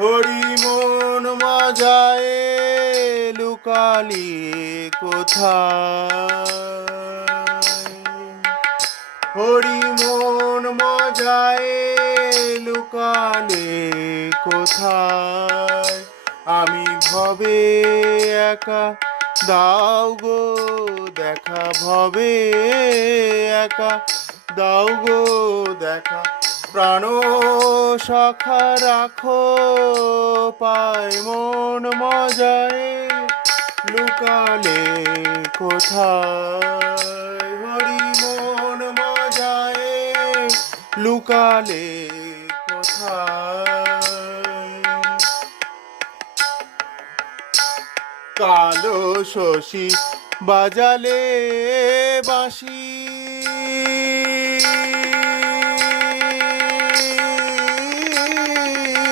হরি মন মজায় লুকালি কোথায়, হরি মন মজায় লুকালে কোথায়, আমি ভবে একা দাও গো দেখা, ভবে একা দাও গো দেখা, প্রাণ সখা রাখো পায় মন মজায় লুকালে কোথায়, হরি মন মজায় লুকালে কোথায়। কালো শশী বাজালে বাঁশি,